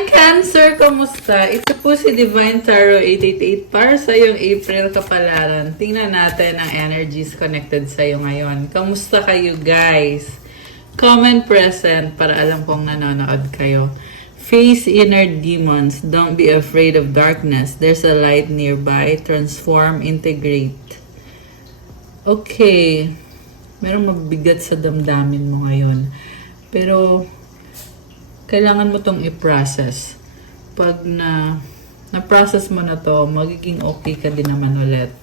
Hi Cancer! Kamusta? Ito po si Divine Tarot 888 para sa iyong April kapalaran. Tingnan natin ang energies connected sa iyo ngayon. Kamusta kayo guys? Comment present para alam kong nanonood kayo. Face inner demons. Don't be afraid of darkness. There's a light nearby. Transform, integrate. Okay. Merong mabigat sa damdamin mo ngayon. Pero kailangan mo tong i-process. Pag na-process mo na to, magiging okay ka din naman ulit.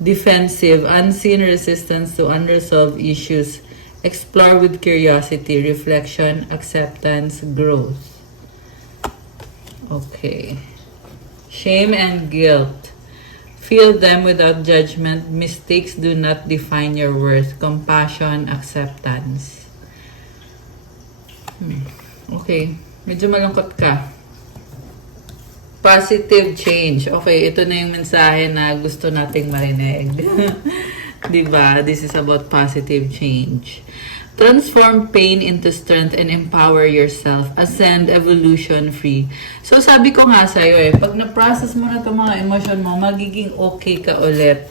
Defensive, unseen resistance to unresolved issues. Explore with curiosity, reflection, acceptance, growth. Okay. Shame and guilt. Feel them without judgment. Mistakes do not define your worth. Compassion, acceptance. Okay. Medyo malungkot ka. Positive change. Okay, ito na yung mensahe na gusto nating marinig. Diba? This is about positive change. Transform pain into strength and empower yourself. Ascend, evolution, free. So, sabi ko nga sa'yo pag na-process mo na itong mga emotion mo, magiging okay ka ulit.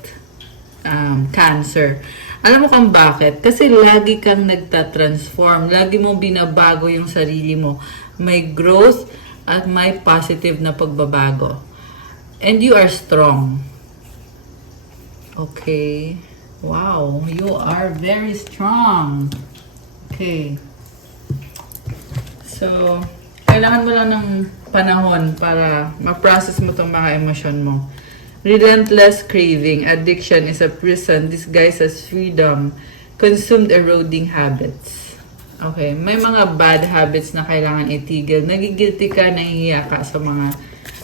Cancer. Alam mo kung bakit? Kasi lagi kang nagtatransform. Lagi mo binabago yung sarili mo. May growth at may positive na pagbabago. And you are strong. Okay. Wow. You are very strong. Okay. So, kailangan mo lang ng panahon para ma-process mo itong mga emosyon mo. Relentless craving. Addiction is a prison disguised as freedom. Consumed eroding habits. Okay. May mga bad habits na kailangan itigil. Nagigilty ka, nahihiya ka sa mga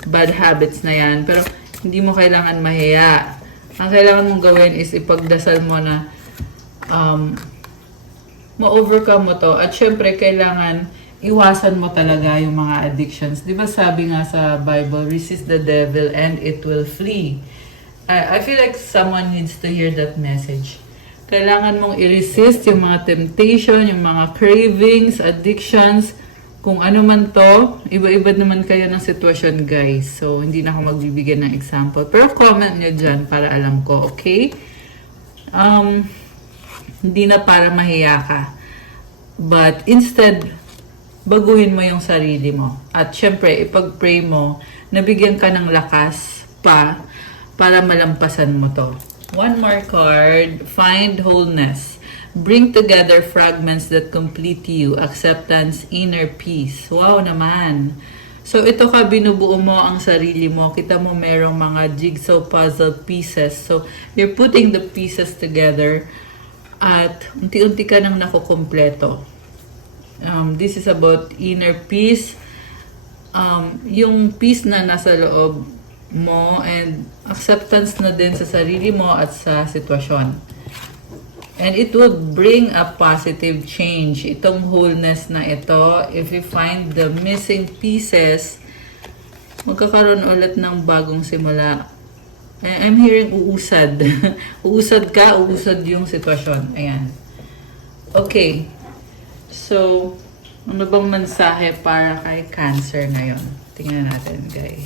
bad habits na yan. Pero hindi mo kailangan mahiya. Ang kailangan mong gawin is ipagdasal mo na ma-overcome mo to. At syempre, kailangan iwasan mo talaga yung mga addictions. Di ba sabi nga sa Bible, resist the devil and it will flee. I feel like someone needs to hear that message. Kailangan mong i-resist yung mga temptation, yung mga cravings, addictions, kung ano man to. Iba-iba naman kayo ng sitwasyon, guys. So, hindi na ako magbibigay ng example. Pero comment nyo dyan para alam ko, okay? Hindi na para mahiya ka. But instead, baguhin mo yung sarili mo. At syempre, ipag-pray mo, nabigyan ka ng lakas pa para malampasan mo to. One more card. Find wholeness. Bring together fragments that complete you. Acceptance, inner peace. Wow naman. So, ito ka, binubuo mo ang sarili mo. Kita mo merong mga jigsaw puzzle pieces. So, you're putting the pieces together at unti-unti ka nang nakukompleto. This is about inner peace. Yung peace na nasa loob mo and acceptance na din sa sarili mo at sa sitwasyon. And it will bring a positive change. Itong wholeness na ito, if you find the missing pieces, magkakaroon ulit ng bagong simula. I'm hearing uusad. Uusad ka, uusad yung sitwasyon. Ayan. Okay. So, ano bang mensahe para kay Cancer ngayon? Tingnan natin, guys.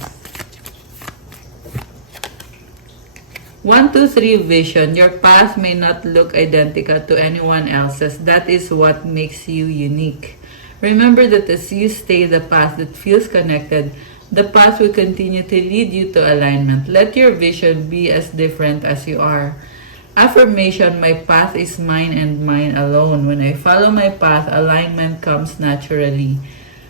1, 2, 3 vision. Your path may not look identical to anyone else's. That is what makes you unique. Remember that as you stay the path that feels connected, the path will continue to lead you to alignment. Let your vision be as different as you are. Affirmation, my path is mine and mine alone. When I follow my path, alignment comes naturally.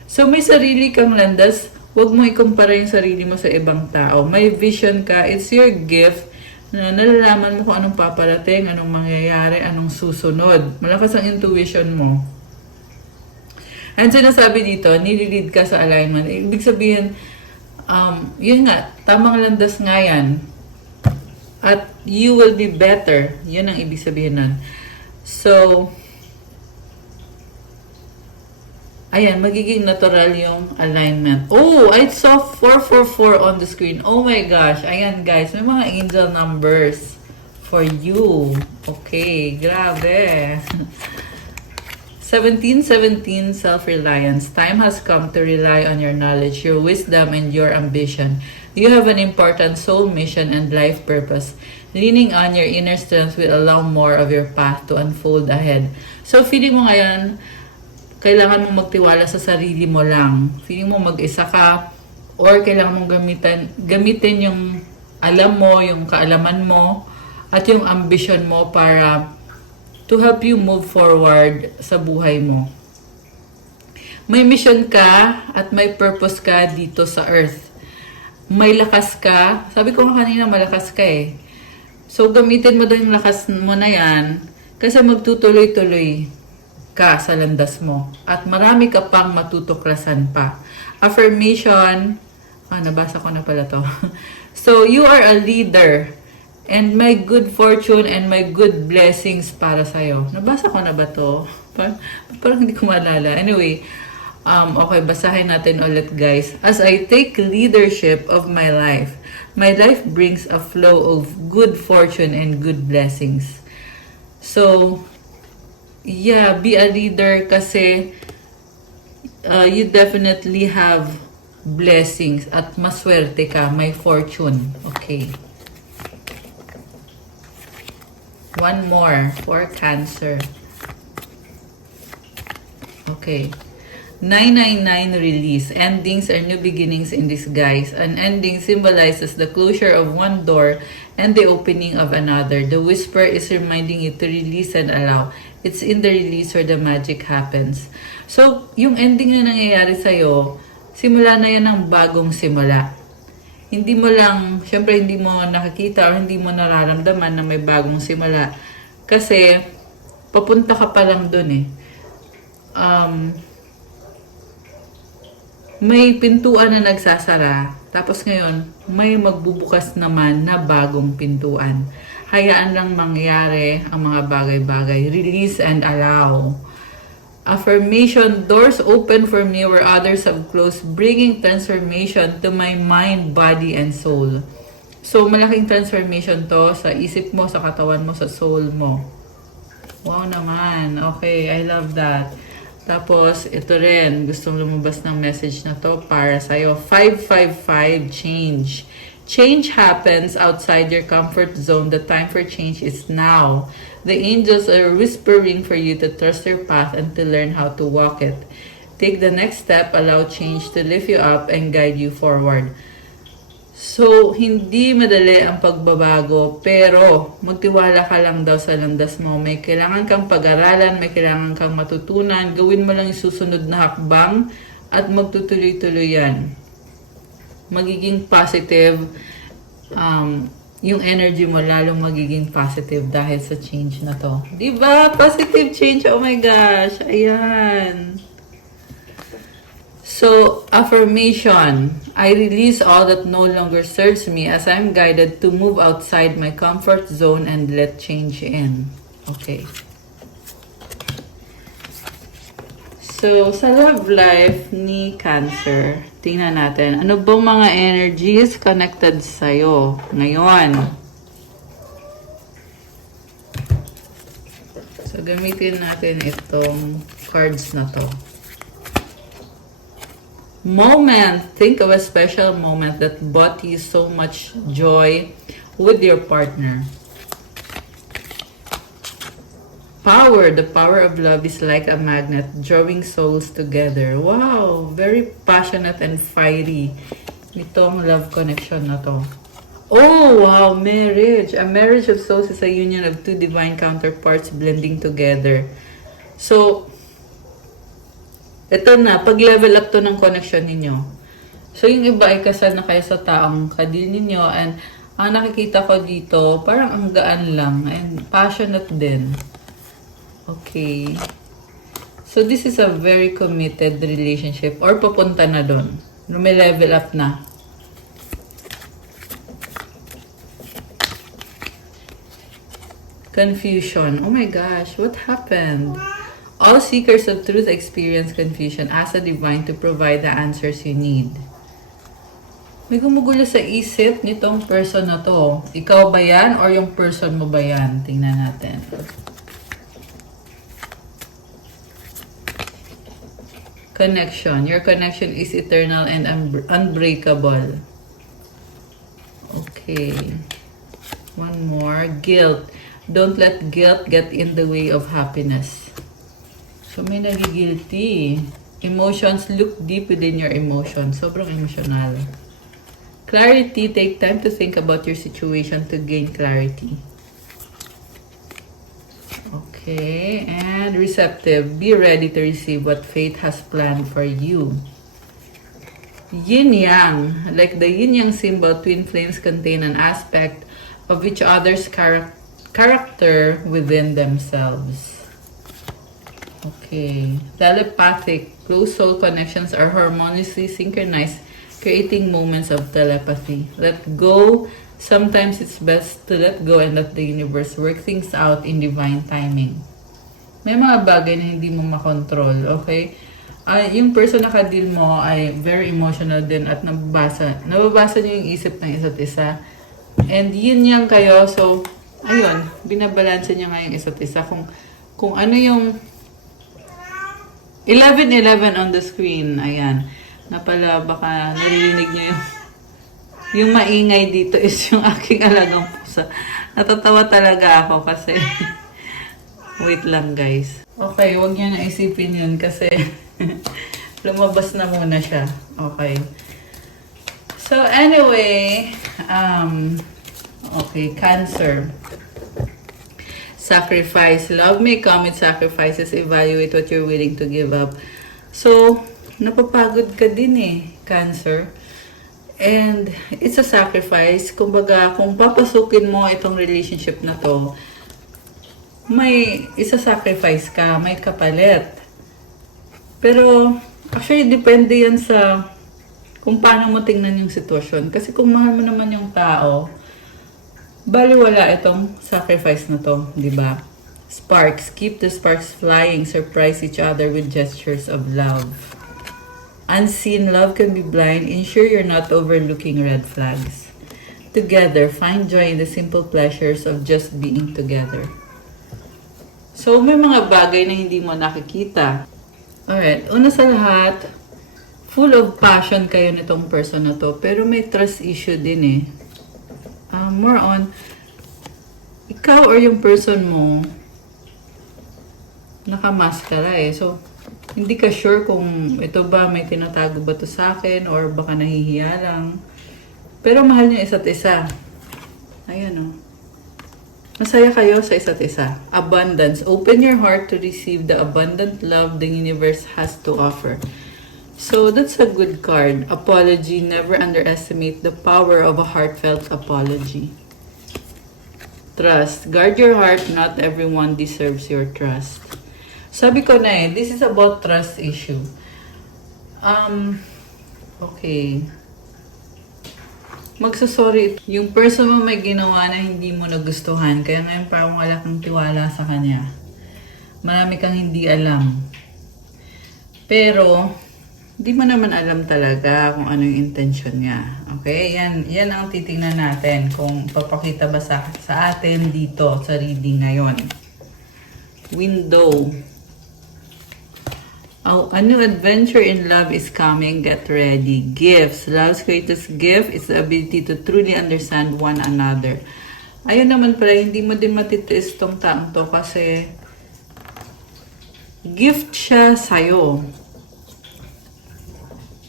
So may sarili kang landas, huwag mo ikumpara yung sarili mo sa ibang tao. May vision ka, it's your gift na nalalaman mo kung anong paparating, anong mangyayari, anong susunod. Malakas ang intuition mo. And sinasabi dito, nililid ka sa alignment. Ibig sabihin, yun nga, tamang landas nga yan. At you will be better. Yun ang ibig sabihin nun. So, ayan, magiging natural yung alignment. Oh, I saw 444 on the screen. Oh my gosh. Ayan guys, may mga angel numbers for you. Okay, grabe. 1717 self-reliance. Time has come to rely on your knowledge, your wisdom, and your ambition. You have an important soul mission and life purpose. Leaning on your inner strength will allow more of your path to unfold ahead. So, feeling mo ngayon, kailangan mo magtiwala sa sarili mo lang. Feeling mo mag-isa ka, or kailangan mong gamitin yung alam mo, yung kaalaman mo, at yung ambition mo para to help you move forward sa buhay mo. May mission ka at may purpose ka dito sa earth. May lakas ka. Sabi ko nga kanina, malakas ka eh. So, gamitin mo doon yung lakas mo na yan kasi magtutuloy-tuloy ka sa landas mo. At marami ka pang matutuklasan pa. Affirmation. Nabasa ko na pala to. So, you are a leader. And may good fortune and may good blessings para sa'yo. Nabasa ko na ba to? Parang hindi ko maalala. Anyway, okay, basahin natin ulit guys. As I take leadership of my life brings a flow of good fortune and good blessings. So, yeah, be a leader kasi you definitely have blessings at maswerte ka, may fortune. Okay. One more for Cancer. Okay. 999 release. Endings are new beginnings in disguise. An ending symbolizes the closure of one door and the opening of another. The whisper is reminding you to release and allow. It's in the release where the magic happens. So, yung ending na nangyayari sa'yo, simula na yan ng bagong simula. Hindi mo lang, syempre hindi mo nakikita o hindi mo nararamdaman na may bagong simula. Kasi, papunta ka pa lang dun eh. May pintuan na nagsasara. Tapos ngayon, may magbubukas naman na bagong pintuan. Hayaan lang mangyari ang mga bagay-bagay. Release and allow. Affirmation, doors open for me where others have closed, bringing transformation to my mind, body, and soul. So, malaking transformation to sa isip mo, sa katawan mo, sa soul mo. Wow naman. Okay, I love that. Tapos, ito rin, gustong lumabas ng message na to para sa'yo. 555, change. Change happens outside your comfort zone. The time for change is now. The angels are whispering for you to trust your path and to learn how to walk it. Take the next step, allow change to lift you up and guide you forward. So, hindi madali ang pagbabago, pero magtiwala ka lang daw sa landas mo. May kailangan kang pag-aralan, may kailangan kang matutunan. Gawin mo lang yung susunod na hakbang at magtutuloy-tuloy yan. Magiging positive, yung energy mo lalong magiging positive dahil sa change na to. Diba? Positive change. Oh my gosh. Ayan. So, affirmation. I release all that no longer serves me as I'm guided to move outside my comfort zone and let change in. Okay. So, sa love life ni Cancer, tingnan natin. Ano bang mga energies connected sa'yo ngayon? So, gamitin natin itong cards na to. Moment. Think of a special moment that brought you so much joy with your partner. Power. The power of love is like a magnet, drawing souls together. Wow! Very passionate and fiery. Itong love connection na to. Oh, wow! Marriage. A marriage of souls is a union of two divine counterparts blending together. So, ito na, pag-level up to ng connection ninyo. So, yung iba ay kasal na kayo sa taong kadil ninyo and ang nakikita ko dito, parang ang gaan lang and passionate din. Okay. So, this is a very committed relationship or papunta na doon. May level up na. Confusion. Oh my gosh, what happened? All seekers of truth experience confusion. Ask the divine to provide the answers you need. May gumugulo sa isip nitong person na to. Ikaw ba yan or yung person mo ba yan? Tingnan natin. connection. Your connection is eternal and unbreakable. Okay. One more. Guilt. Don't let guilt get in the way of happiness. So, may nagigilty. Emotions, look deep within your emotions. Sobrang emotional. Clarity, take time to think about your situation to gain clarity. Okay, and receptive, be ready to receive what fate has planned for you. Yin-yang, like the yin-yang symbol, twin flames contain an aspect of each other's character within themselves. Okay, telepathic, close soul connections are harmoniously synchronized, creating moments of telepathy. Let go. Sometimes it's best to let go and let the universe work things out in divine timing. May mga bagay na hindi mo makontrol, okay? Yung person na ka-deal mo ay very emotional din at nababasa niyo yung isip ng isa't isa. And yun yang kayo, so, ayun, binabalansa niya nga yung isa't isa. Kung ano yung 11:11 on the screen, ayan. Napala, baka naririnig niyo yung maingay dito is yung aking alagang pusa. Natatawa talaga ako kasi wait lang guys. Okay, huwag niyo na isipin yun kasi lumabas na muna siya. Okay. So anyway, okay, Cancer. Sacrifice. Love may come with sacrifices. Evaluate what you're willing to give up. So, napapagod ka din eh, Cancer. And it's a sacrifice. Kumbaga, kung papasukin mo itong relationship na to, may isa-sacrifice ka, may kapalit. Pero, actually, depende yan sa kung paano mo tingnan yung sitwasyon. Kasi kung mahal mo naman yung tao, baliwala itong sacrifice na to, di ba? Sparks. Keep the sparks flying. Surprise each other with gestures of love. Unseen love can be blind. Ensure you're not overlooking red flags. Together, find joy in the simple pleasures of just being together. So, may mga bagay na hindi mo nakikita. Alright, una sa lahat, full of passion kayo nitong person na to, pero may trust issue din eh. More on, ikaw or yung person mo, nakamaskara eh. So, hindi ka sure kung ito ba may tinatago ba to sa akin or baka nahihiya lang. Pero mahal niyo isa't isa. Ayan o. Masaya kayo sa isa't isa. Abundance. Open your heart to receive the abundant love the universe has to offer. So that's a good card. Apology. Never underestimate the power of a heartfelt apology. Trust. Guard your heart. Not everyone deserves your trust. Sabi ko na eh, this is about trust issue. Okay. Magsasorry. Yung person mo may ginawa na hindi mo nagustuhan, kaya ngayon parang wala kang tiwala sa kanya. Marami kang hindi alam. Pero, di mo naman alam talaga kung ano yung intention niya. Okay? Yan ang titingnan natin kung papakita ba sa atin dito sa reading ngayon. Window. A new adventure in love is coming. Get ready. Gifts. Love's greatest gift is the ability to truly understand one another. Ayun naman pala, hindi mo din matitiis tong taong to kasi gift siya sa'yo.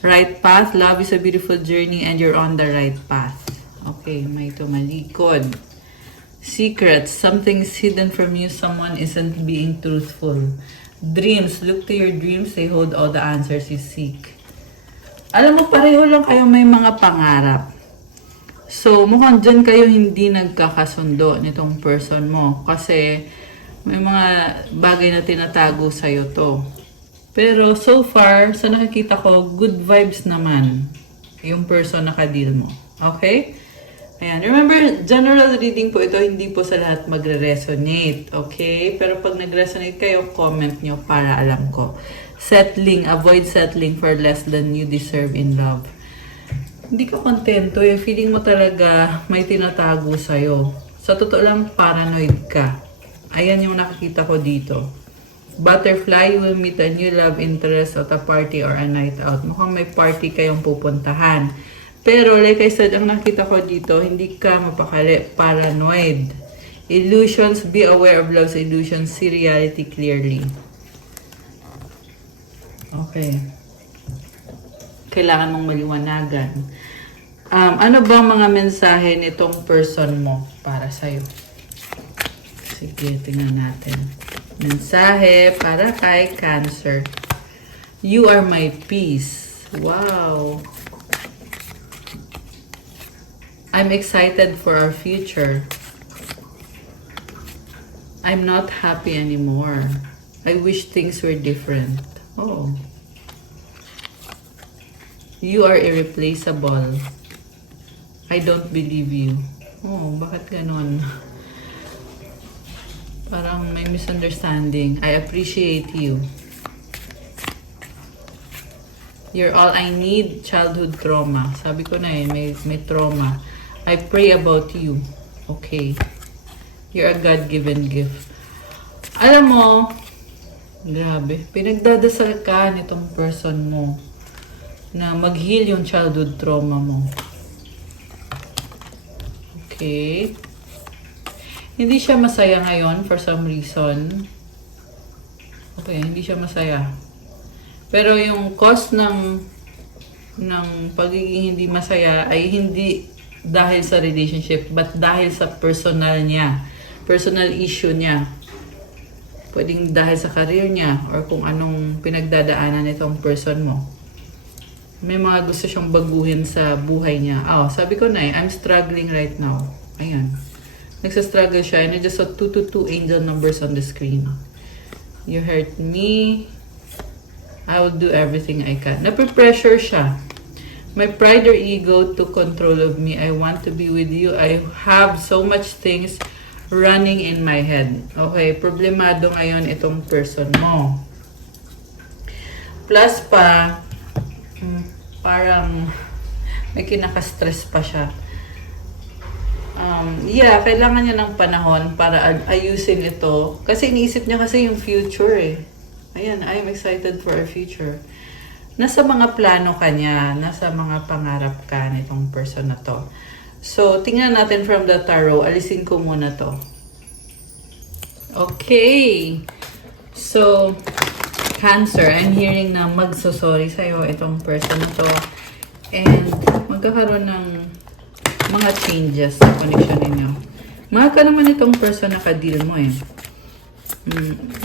Right path. Love is a beautiful journey and you're on the right path. Okay, may tumalikod. Secrets. Something is hidden from you. Someone isn't being truthful. Dreams. Look to your dreams. They hold all the answers you seek. Alam mo, pareho lang kayo may mga pangarap. So, mukhang dyan kayo hindi nagkakasundo nitong person mo. Kasi, may mga bagay na tinatago sa'yo to. Pero, so far, sa nakikita ko, good vibes naman yung person na ka-deal mo. Okay? Ayan. Remember, general reading po ito, hindi po sa lahat magre-resonate. Okay? Pero pag nag-resonate kayo, comment nyo para alam ko. Settling. Avoid settling for less than you deserve in love. Hindi ka kontento. Yung feeling mo talaga may tinatago sa'yo. Sa totoo lang, paranoid ka. Ayan yung nakikita ko dito. Butterfly, you will meet a new love interest at a party or a night out. Mukhang may party kayong pupuntahan. Pero like I said, ang nakita ko dito, hindi ka mapakali, paranoid. Illusions, be aware of love's illusions, see reality clearly. Okay. Kailangan mong maliwanagan. Ano bang mga mensahe nitong person mo para sa'yo? Sige, tingnan natin. Mensahe para kay Cancer. You are my peace. Wow. I'm excited for our future. I'm not happy anymore. I wish things were different. Oh. You are irreplaceable. I don't believe you. Oh, bakit ganon? Parang may misunderstanding. I appreciate you. You're all I need. Childhood trauma. Sabi ko na may trauma. I pray about you. Okay. You're a God-given gift. Alam mo, grabe, pinagdadasal ka nitong person mo na mag-heal yung childhood trauma mo. Okay. Hindi siya masaya ngayon for some reason. Okay, hindi siya masaya. Pero yung cause ng pagiging hindi masaya ay hindi dahil sa relationship, but dahil sa personal niya. Personal issue niya. Pwedeng dahil sa career niya or kung anong pinagdadaanan nitong person mo. May mga gusto siyang baguhin sa buhay niya. Sabi ko na I'm struggling right now. Ayan. Nagsa-struggle siya and I just saw 222 angel numbers on the screen. You hurt me. I will do everything I can. Nape-pressure siya. My pride or ego took control of me. I want to be with you. I have so much things running in my head. Okay, problemado ngayon itong person mo. Plus pa, parang may kinaka-stress pa siya. Kailangan niya ng panahon para ayusin ito. Kasi iniisip niya kasi yung future eh. Ayan, I'm excited for our future. Nasa mga plano ka niya, nasa mga pangarap ka nitong person na to. So, tingnan natin from the tarot. Alisin ko muna to. Okay. So, Cancer, I'm hearing na magsosorry sa'yo itong person na to. And magkakaroon ng mga changes sa connection ninyo. Mahal ka naman itong person na ka-deal mo eh.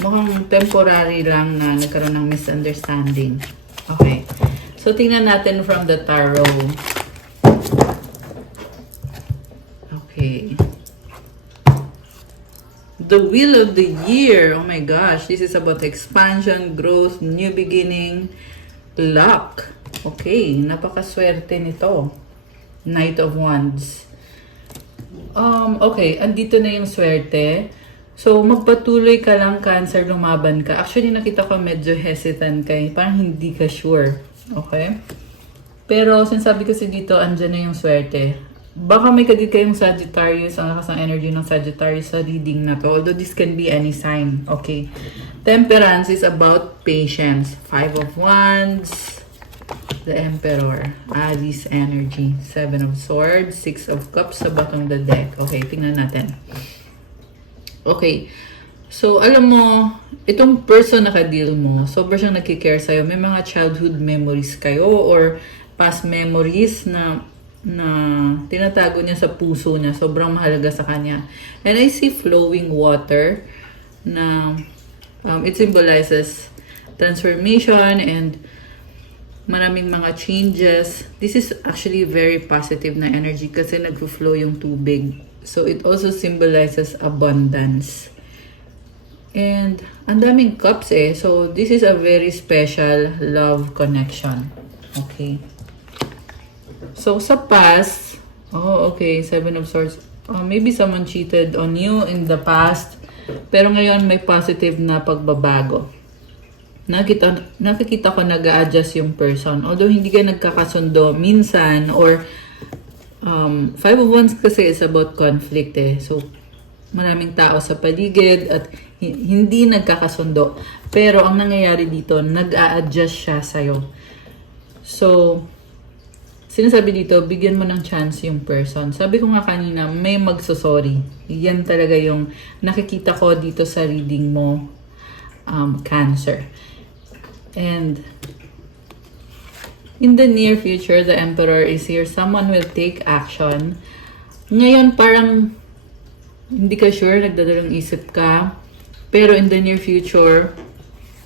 Mukhang temporary lang na nagkaroon ng misunderstanding. Okay. So, tingnan natin from the tarot. Okay. The Wheel of the Year. Oh my gosh. This is about expansion, growth, new beginning, luck. Okay. Napakaswerte nito. Knight of Wands. Okay. Andito na yung swerte. So, magpatuloy ka lang, Cancer, lumaban ka. Actually, nakita ko medyo hesitant ka. Parang hindi ka sure. Okay? Pero, sinasabi kasi dito, andyan na yung swerte. Baka may kadit kayong Sagittarius, ang lakas ng energy ng Sagittarius sa reading na to. Although, this can be any sign. Okay? Temperance is about patience. 5 of Wands. The Emperor. Aries energy. 7 of Swords. 6 of Cups sa bottom of the deck. Okay, tingnan natin. Okay. So, alam mo, itong person na ka-deal mo, sobrang siyang nagkikare sa'yo. May mga childhood memories kayo or past memories na tinatago niya sa puso niya. Sobrang mahalaga sa kanya. And I see flowing water na it symbolizes transformation and maraming mga changes. This is actually very positive na energy kasi nag-flow yung tubig. So, it also symbolizes abundance. And, ang daming cups eh. So, this is a very special love connection. Okay. So, sa past, okay, 7 of Swords. Maybe someone cheated on you in the past. Pero ngayon, may positive na pagbabago. Nakikita ko nag-a-adjust yung person. Although, hindi ka nagkakasundo minsan or 5 of Wands kasi is about conflict eh. So, maraming tao sa paligid at hindi nagkakasundo. Pero ang nangyayari dito, nag-a-adjust siya sa'yo. So, sinasabi dito, bigyan mo ng chance yung person. Sabi ko nga kanina, may magsosorry. Yan talaga yung nakikita ko dito sa reading mo, Cancer. And in the near future, the Emperor is here. Someone will take action. Ngayon, parang hindi ka sure, nagdadalang isip ka. Pero in the near future,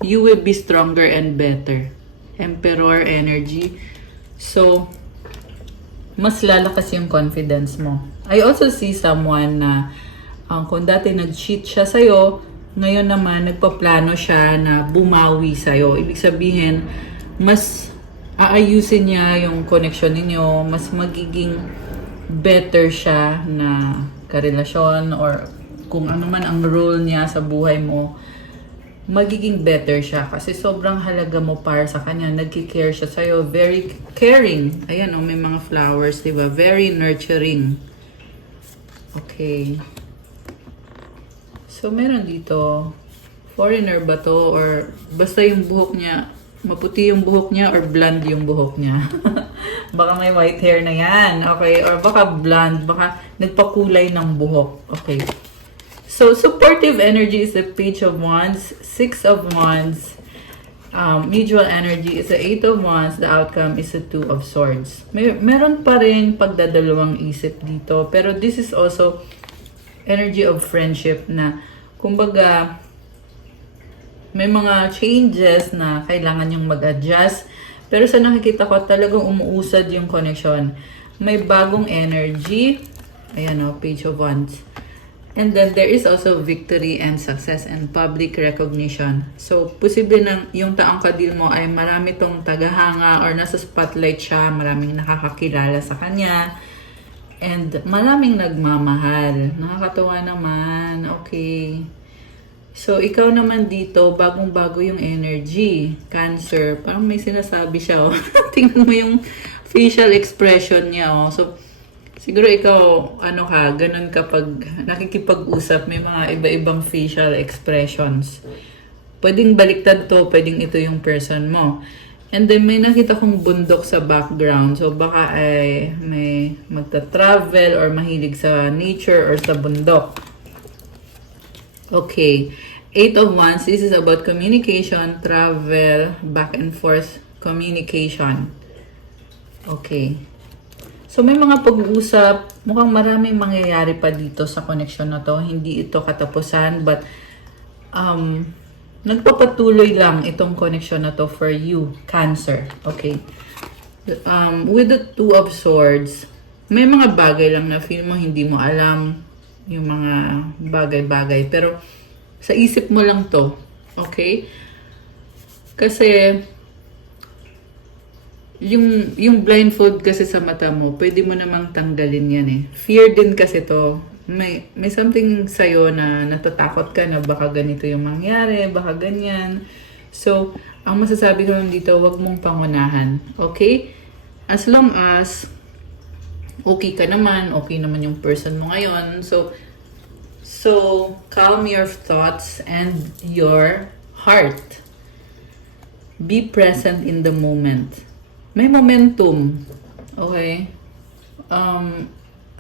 you will be stronger and better. Emperor energy. So, mas lalakas yung confidence mo. I also see someone na kung dati nag-cheat siya sa'yo, ngayon naman nagpaplano siya na bumawi sa'yo. Ibig sabihin, mas aayusin niya yung connection ninyo, mas magiging better siya na karelasyon or kung ano man ang role niya sa buhay mo, magiging better siya kasi sobrang halaga mo para sa kanya. Nagki-care siya sa'yo. Very caring. Ayan, may mga flowers, diba? Very nurturing. Okay. So, meron dito, foreigner ba to? Or basta yung buhok niya, maputi yung buhok niya or blonde yung buhok niya? Baka may white hair na yan. Okay. Or baka blonde. Baka nagpakulay ng buhok. Okay. So, supportive energy is the Page of Wands, Six of Wands. Mutual energy is the Eight of Wands. The outcome is the Two of Swords. Meron pa rin pagdadalawang isip dito. Pero this is also energy of friendship na, kumbaga, may mga changes na kailangan yung mag-adjust. Pero sa nakikita ko, talagang umuusad yung connection. May bagong energy. Ayan Page of Wands. And then, there is also victory and success and public recognition. So, posible na yung taong kadil mo ay marami tong tagahanga or nasa spotlight siya, maraming nakakakilala sa kanya, and maraming nagmamahal. Nakakatuwa naman. Okay. So, ikaw naman dito, bagong-bago yung energy. Cancer. Parang may sinasabi siya. Tingnan mo yung facial expression niya. So, siguro ikaw, ganun kapag nakikipag-usap, may mga iba-ibang facial expressions. Pwedeng baliktad to, pwedeng ito yung person mo. And then, may nakita kong bundok sa background. So, baka ay may magta-travel or mahilig sa nature or sa bundok. Okay. Eight of Wands, this is about communication, travel, back and forth communication. Okay. So, may mga pag-uusap, mukhang maraming mangyayari pa dito sa connection na to. Hindi ito katapusan, but nagpapatuloy lang itong connection na to for you, Cancer. Okay. With the Two of Swords, may mga bagay lang na feel mo hindi mo alam yung mga bagay-bagay. Pero, sa isip mo lang to. Okay? Kasi, yung blindfold kasi sa mata mo, pwede mo namang tanggalin yan eh. Fear din kasi to. May something sa'yo na natatakot ka na baka ganito yung mangyari, baka ganyan. So, ang masasabi ko lang dito, wag mong pangunahan. Okay? As long as okay ka naman, okay naman yung person mo ngayon. So calm your thoughts and your heart. Be present in the moment. May momentum. Okay?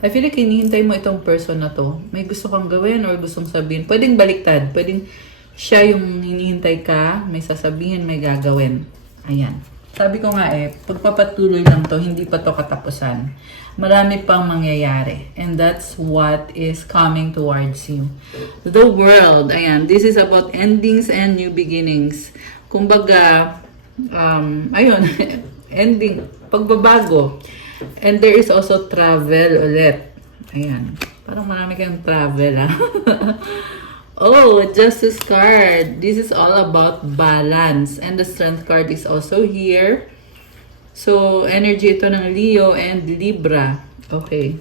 I feel like hinihintay mo itong person na to. May gusto kang gawin or gustong sabihin. Pwedeng baliktad. Pwedeng siya yung hinihintay ka, may sasabihin, may gagawin. Ayan. Sabi ko nga pagpapatuloy lang to, hindi pa to katapusan. Marami pang mangyayari. And that's what is coming towards you. The world. Ayan. This is about endings and new beginnings. Kumbaga, ayun. Ending, pagbabago. And there is also travel ulit. Ayan. Parang marami kayong travel, Oh, Justice card. This is all about balance. And the Strength card is also here. So, energy ito ng Leo and Libra. Okay.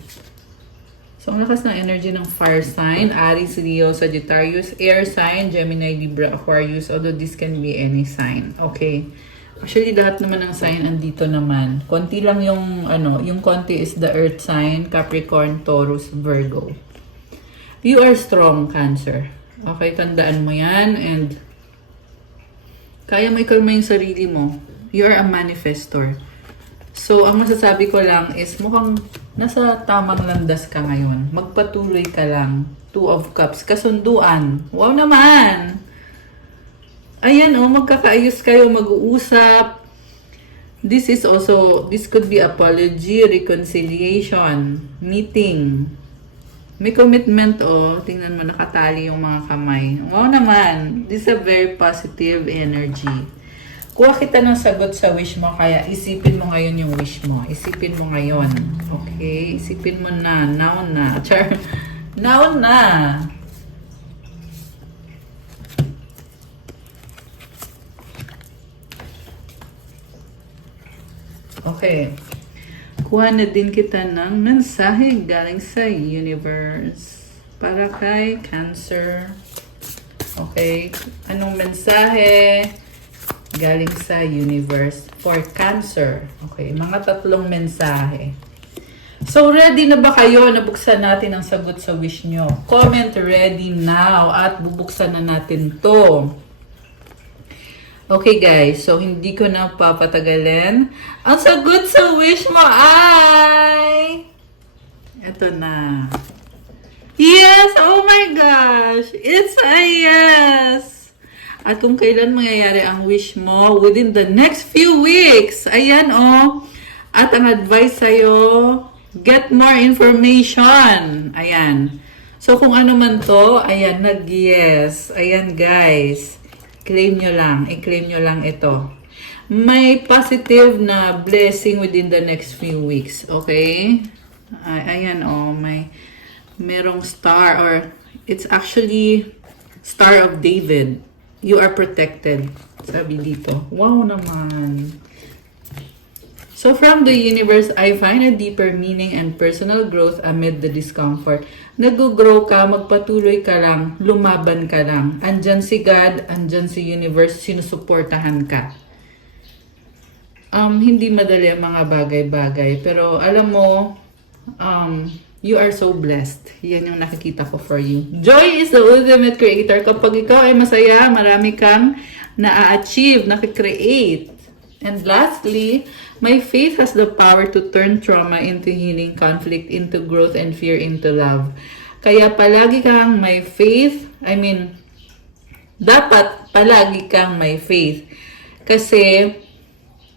So, ang lakas ng energy ng fire sign, Aries, Leo, Sagittarius, air sign, Gemini, Libra, Aquarius, although this can be any sign. Okay. Actually, lahat naman ng sign andito naman. Konti lang yung, yung konti is the earth sign, Capricorn, Taurus, Virgo. You are strong, Cancer. Okay, tandaan mo yan. And kaya mo ikalma yung sarili mo. You're a manifestor. So, ang masasabi ko lang is mukhang nasa tamang landas ka ngayon. Magpatuloy ka lang. Two of Cups. Kasunduan. Wow naman! Ayan magkakaayos kayo, mag-uusap. This could be apology, reconciliation, meeting. May commitment tingnan mo, nakatali yung mga kamay. Wow naman! This is a very positive energy. Kuha kita ng sagot sa wish mo, kaya isipin mo ngayon yung wish mo. Isipin mo ngayon. Okay? Isipin mo na. Now na. Char. Now na. Okay. Kuha na din kita ng mensahe galing sa universe. Para kay Cancer. Okay. Anong mensahe galing sa universe for Cancer? Okay. Mga 3 mensahe. So, ready na ba kayo? Nabuksan natin ang sagot sa wish nyo. Comment ready now at bubuksan na natin to. Okay guys, so hindi ko na papatagalin. Ang sagot sa wish mo ay... Ito na. Yes! Oh my gosh! It's a yes! At kung kailan mangyayari ang wish mo, within the next few weeks. Ayan At ang advice sa'yo, get more information. Ayan. So kung ano man to, ayan, nag-yes. Ayan guys. I-claim nyo lang ito. May positive na blessing within the next few weeks. Okay? Ayan merong star, or it's actually Star of David. You are protected. Sabi dito. Wow naman. So from the universe, I find a deeper meaning and personal growth amid the discomfort. Nag-grow ka, magpatuloy ka lang, lumaban ka lang. Andyan si God, andyan si universe, sinusuportahan ka. Hindi madali ang mga bagay-bagay, pero alam mo, you are so blessed. Yan yung nakikita ko for you. Joy is the ultimate creator. Kapag ikaw ay masaya, marami kang na-achieve, nakikreate. And lastly, my faith has the power to turn trauma into healing, conflict into growth, and fear into love. Kaya palagi kang may faith. Dapat palagi kang may faith. Kasi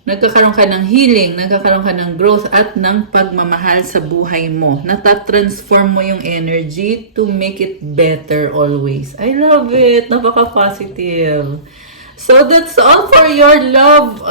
nagkakaroon ka ng healing, nagkakaroon ka ng growth at ng pagmamahal sa buhay mo. Natatransform mo yung energy to make it better always. I love it. Napaka-positive. So that's all for your love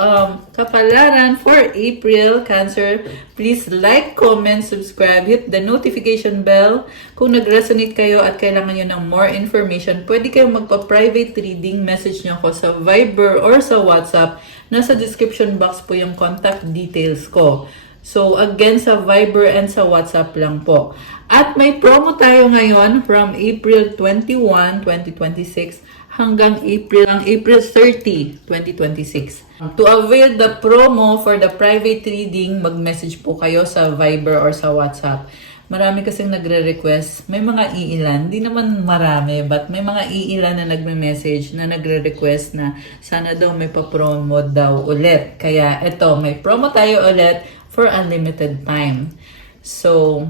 kapalaran for April, Cancer. Please like, comment, subscribe, hit the notification bell. Kung nag-resonate kayo at kailangan nyo ng more information, pwede kayong magpa-private reading. Message nyo ko sa Viber or sa WhatsApp. Nasa description box po yung contact details ko. So again, sa Viber and sa WhatsApp lang po. At may promo tayo ngayon from April 21, 2026 hanggang April 30, 2026. To avail the promo for the private reading, mag-message po kayo sa Viber or sa WhatsApp. Marami kasing nagre-request. May mga iilan, di naman marami, but may mga iilan na nagme-message na nagre-request na sana daw may pa-promo daw ulit. Kaya ito, may promo tayo ulit for unlimited time. So,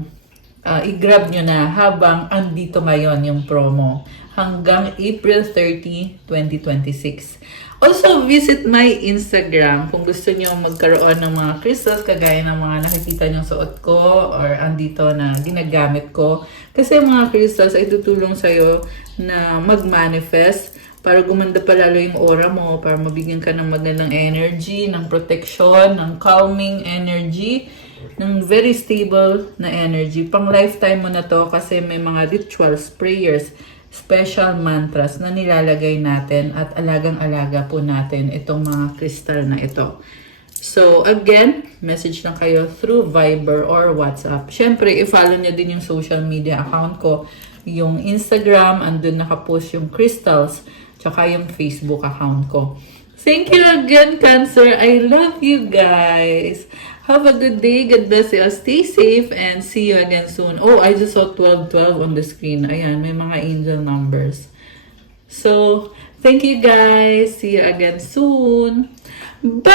i-grab nyo na habang andito ngayon yung promo hanggang April 30, 2026. Also, visit my Instagram kung gusto nyo magkaroon ng mga crystals kagaya ng mga nakikita nyo suot ko or andito na ginagamit ko. Kasi mga crystals ay tutulong sa'yo na mag-manifest para gumanda pa lalo yung aura mo, para mabigyan ka ng magandang energy, ng protection, ng calming energy, ng very stable na energy. Pang lifetime mo na to kasi may mga rituals, prayers, special mantras na nilalagay natin at alagang-alaga po natin itong mga crystal na ito. So, again, message lang kayo through Viber or WhatsApp. Siyempre, i-follow nyo din yung social media account ko. Yung Instagram, andun nakapost yung crystals, tsaka yung Facebook account ko. Thank you again, Cancer. I love you guys. Have a good day. God bless you. Stay safe and see you again soon. Oh, I just saw 1212 on the screen. Ayan, may mga angel numbers. So, thank you guys. See you again soon. Bye!